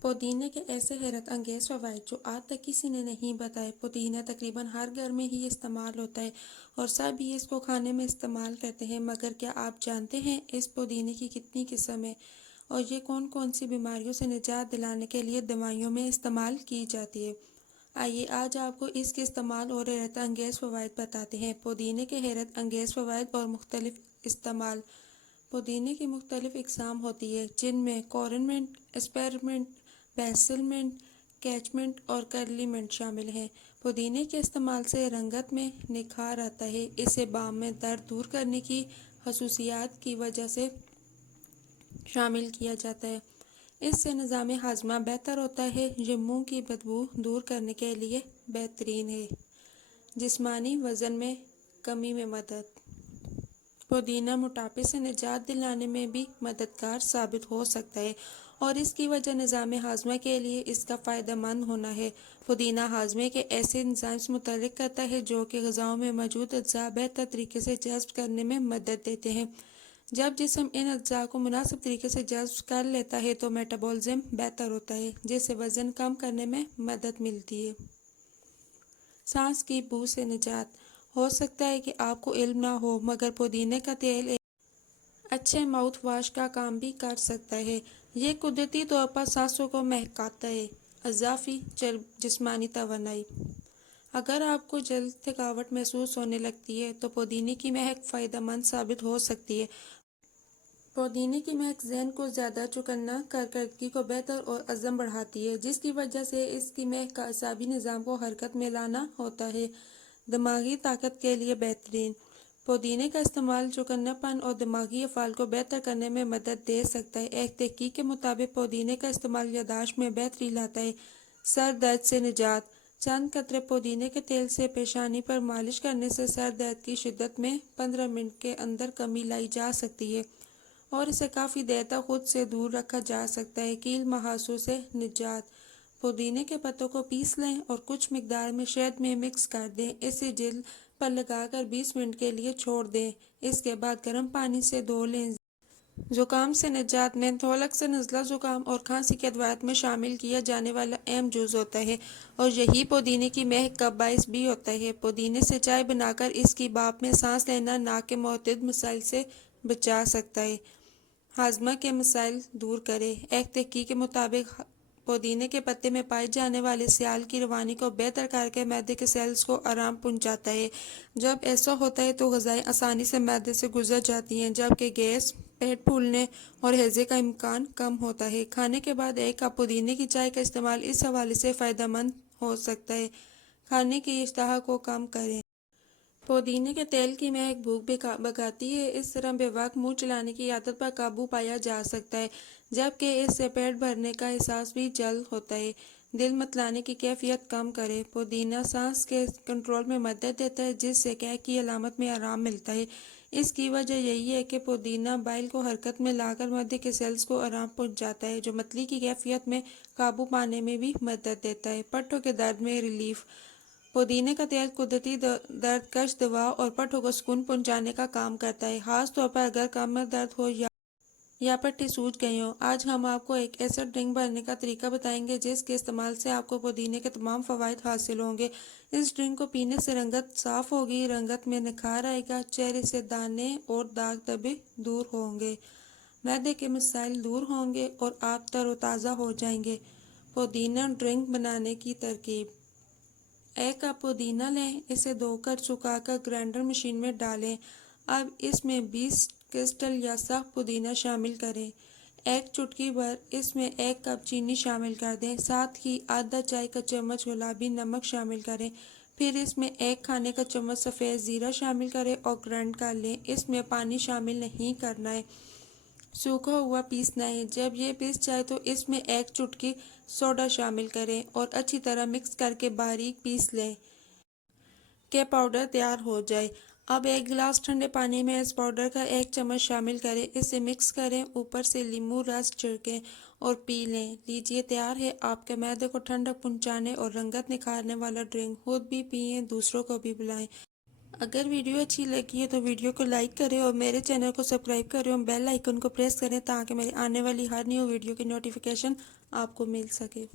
پودینے کے ایسے حیرت انگیز فوائد جو آج تک کسی نے نہیں بتائے۔ پودینہ تقریباً ہر گھر میں ہی استعمال ہوتا ہے اور سب ہی اس کو کھانے میں استعمال کرتے ہیں، مگر کیا آپ جانتے ہیں اس پودینے کی کتنی قسم ہیں اور یہ کون کون سی بیماریوں سے نجات دلانے کے لیے دوائیوں میں استعمال کی جاتی ہے؟ آئیے آج آپ کو اس کے استعمال اور حیرت انگیز فوائد بتاتے ہیں۔ پودینے کے حیرت انگیز فوائد اور مختلف استعمال۔ پودینے کی مختلف اقسام ہوتی ہیں جن میں کورنمنٹ، اسپیئرمنٹ، بیسل منٹ، کیچمنٹ اور کرلی منٹ شامل ہیں۔ پودینے کے استعمال سے رنگت میں نکھار آتا ہے۔ اسے بام میں درد دور کرنے کی خصوصیات کی وجہ سے شامل کیا جاتا ہے۔ اس سے نظام ہاضمہ بہتر ہوتا ہے۔ یہ منہ کی بدبو دور کرنے کے لیے بہترین ہے۔ جسمانی وزن میں کمی میں مدد۔ پودینہ موٹاپے سے نجات دلانے میں بھی مددگار ثابت ہو سکتا ہے اور اس کی وجہ نظام ہاضمہ کے لیے اس کا فائدہ مند ہونا ہے۔ پودینہ ہاضمے کے ایسے نظام سے متحرک کرتا ہے جو کہ غذاؤں میں موجود اجزاء بہتر طریقے سے جذب کرنے میں مدد دیتے ہیں۔ جب جسم ان اجزاء کو مناسب طریقے سے جذب کر لیتا ہے تو میٹابولزم بہتر ہوتا ہے جس سے وزن کم کرنے میں مدد ملتی ہے۔ سانس کی بو سے نجات۔ ہو سکتا ہے کہ آپ کو علم نہ ہو مگر پودینے کا تیل ایک اچھے ماؤتھ واش کا کام بھی کر سکتا ہے۔ یہ قدرتی طور پر سانسوں کو مہکاتا ہے۔ اضافی جسمانی توانائی۔ اگر آپ کو جلد تھکاوٹ محسوس ہونے لگتی ہے تو پودینے کی مہک فائدہ مند ثابت ہو سکتی ہے۔ پودینے کی مہک ذہن کو زیادہ چوکنا، کارکردگی کو بہتر اور عزم بڑھاتی ہے جس کی وجہ سے اس کی مہک کا اعصابی نظام کو حرکت میں لانا ہوتا ہے۔ دماغی طاقت کے لیے بہترین۔ پودینے کا استعمال چوکنا پن اور دماغی افعال کو بہتر کرنے میں مدد دے سکتا ہے۔ ایک تحقیق کے مطابق پودینے کا استعمال یادداشت میں بہتری لاتا ہے۔ سر درد سے نجات۔ چند قطرے پودینے کے تیل سے پیشانی پر مالش کرنے سے سر درد کی شدت میں 15 منٹ کے اندر کمی لائی جا سکتی ہے اور اسے کافی دیر تک خود سے دور رکھا جا سکتا ہے۔ کیل مہاسوں سے نجات۔ پودینے کے پتوں کو پیس لیں اور کچھ مقدار میں شہد میں مکس کر دیں۔ اسے جلد پر لگا کر 20 منٹ کے لیے چھوڑ دیں۔ اس کے بعد گرم پانی سے دھو لیں۔ زکام سے نجات۔ مینتھول اکثر نزلہ، زکام اور کھانسی کی ادویات میں شامل کیا جانے والا اہم جز ہوتا ہے اور یہی پودینے کی مہک کا باعث بھی ہوتا ہے۔ پودینے سے چائے بنا کر اس کی بھاپ میں سانس لینا ناک کے متعدد مسائل سے بچا سکتا ہے۔ ہاضمہ کے مسائل دور کرے۔ ایک تحقیق کے مطابق پودینے کے پتے میں پائے جانے والے سیال کی روانی کو بہتر کر کے معدے کے سیلز کو آرام پہنچاتا ہے۔ جب ایسا ہوتا ہے تو غذائیں آسانی سے معدے سے گزر جاتی ہیں جبکہ گیس، پیٹ پھولنے اور ہیضے کا امکان کم ہوتا ہے۔ کھانے کے بعد ایک کپ پودینے کی چائے کا استعمال اس حوالے سے فائدہ مند ہو سکتا ہے۔ کھانے کی اشتہا کو کم کریں۔ پودینے کے تیل کی مہک بھوک بھگاتی ہے۔ اس طرح بے وقت منہ چلانے کی عادت پر قابو پایا جا سکتا ہے جبکہ اس سے پیٹ بھرنے کا احساس بھی جلد ہوتا ہے۔ دل متلانے کی کیفیت کم کرے۔ پودینہ سانس کے کنٹرول میں مدد دیتا ہے جس سے قے کی علامت میں آرام ملتا ہے۔ اس کی وجہ یہی ہے کہ پودینہ بائل کو حرکت میں لا کر معدے کے سیلز کو آرام پہنچاتا ہے جو متلی کی کیفیت میں قابو پانے میں بھی مدد دیتا ہے۔ پٹھوں کے درد میں ریلیف۔ پودینے کا تیل قدرتی درد کش دوا اور پٹھوں کو سکون پہنچانے کا کام کرتا ہے، خاص طور پر اگر کمر درد ہو یا پٹھی سوج گئی ہو۔ آج ہم آپ کو ایک ایسا ڈرنک بنانے کا طریقہ بتائیں گے جس کے استعمال سے آپ کو پودینے کے تمام فوائد حاصل ہوں گے۔ اس ڈرنک کو پینے سے رنگت صاف ہوگی، رنگت میں نکھار آئے گا، چہرے سے دانے اور داغ دھبے دور ہوں گے، معدے کے مسائل دور ہوں گے اور آپ تر و تازہ ہو جائیں گے۔ پودینہ ڈرنک بنانے کی ترکیب۔ ایک کپ پودینہ لیں، اسے دھو کر سکھا کر گرائنڈر مشین میں ڈالیں۔ اب اس میں 20 کرسٹل یا سخت پودینہ شامل کریں۔ ایک چٹکی بھر اس میں ایک کپ چینی شامل کر دیں، ساتھ ہی آدھا چائے کا چمچ گلابی نمک شامل کریں۔ پھر اس میں ایک کھانے کا چمچ سفید زیرہ شامل کریں اور گرائنڈ کر لیں۔ اس میں پانی شامل نہیں کرنا ہے، سوکھا ہوا پیسنا ہے۔ جب یہ پس جائے تو اس میں ایک چٹکی سوڈا شامل کریں اور اچھی طرح مکس کر کے باریک پیس لیں کہ پاؤڈر تیار ہو جائے۔ اب ایک گلاس ٹھنڈے پانی میں اس پاؤڈر کا ایک چمچ شامل کریں، اسے مکس کریں، اوپر سے لیموں رس چھڑکیں اور پی لیں۔ لیجئے تیار ہے آپ کے معدے کو ٹھنڈک پہنچانے اور رنگت نکھارنے والا ڈرنک۔ خود بھی پئیں، دوسروں کو بھی پلائیں۔ اگر ویڈیو اچھی لگی ہے تو ویڈیو کو لائک کریں اور میرے چینل کو سبسکرائب کریں اور بیل آئیکن کو پریس کریں تاکہ میری آنے والی ہر نیو ویڈیو کی نوٹیفیکیشن آپ کو مل سکے۔